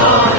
Lord.